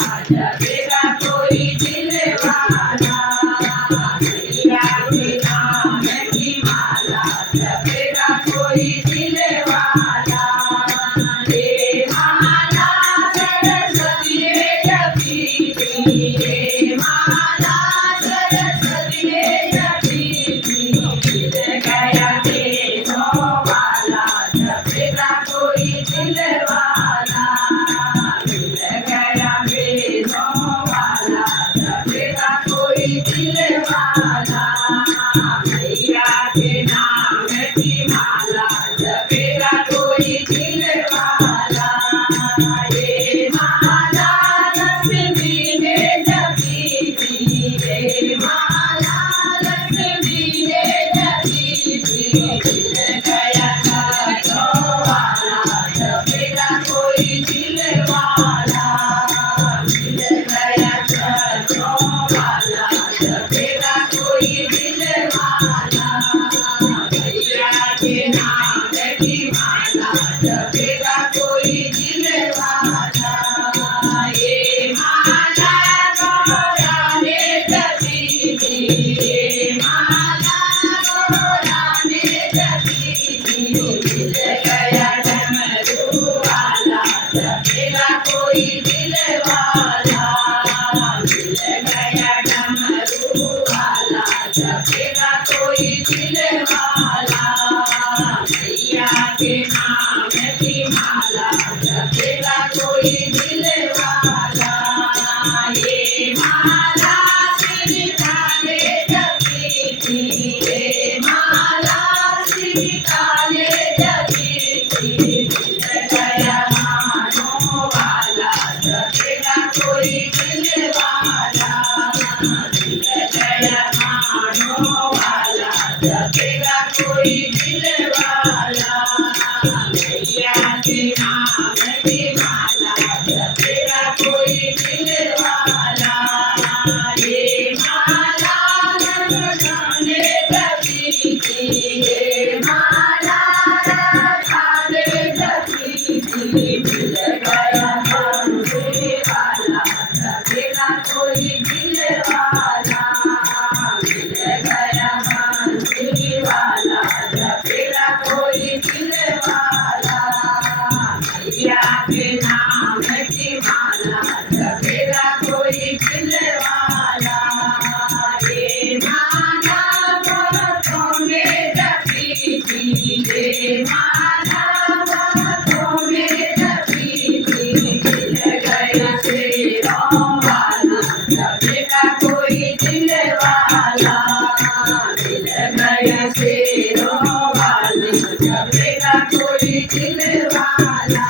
जपेगा कोई दिल वाला मैया के नाम की माला जपेगा कोई दिल वाला ये माला सरस्वती ने जपी थी ये माला सरस्वती ने जपी थी मिल गया बेटों वाला जपेगा कोई दिल वाला मिल गया बेटों वाला जपेगा कोई दिल वाला मैया के नाम की माला जपेगा कोई दिल वाला ये माला लक्ष्मी ने जपी थी ये माला लक्ष्मी ने जपी थी मिल गया छठों वाला जपेगा कोई दिल वाला मिल गया छठों वाला जपेगा कोई दिल वाला मैया के नाम की माला जपेगा कोई दिल वाला ये माला गौरा ने जपी थी ये माला गौरा ने जपी थी मिल गया डमरू वाला जपेगा कोई दिल वाला मिल गया डमरू वाला जपेगा कोई दिल वाला मैया के नाम की माला जपेगा कोई दिल वाला ये माला सीता ने जपी थी ये माला सीता ने जपी थी मिल गया मानों वाला जपेगा कोई दिल वाला मिल गया मानों वाला जपेगा कोई दिल वाला मैया के नाम की माला जपेगा कोई दिल वाला ये माला राधा ने जपी थी ये माला राधा ने जपी थी मिल गया बंसी वाला जपेगा कोई दिल वाला मिल गया बंसी वाला जपेगा कोई दिल वाला मैया के नाम की माला जपेगा कोई दिल वाला ये माला भक्तों में जपी थी ये माला भक्तों में जपी थी मिल गया शेरों वाला जपेगा कोई दिल वाला मिल गया शेरों वाला जपेगा कोई दिल वाला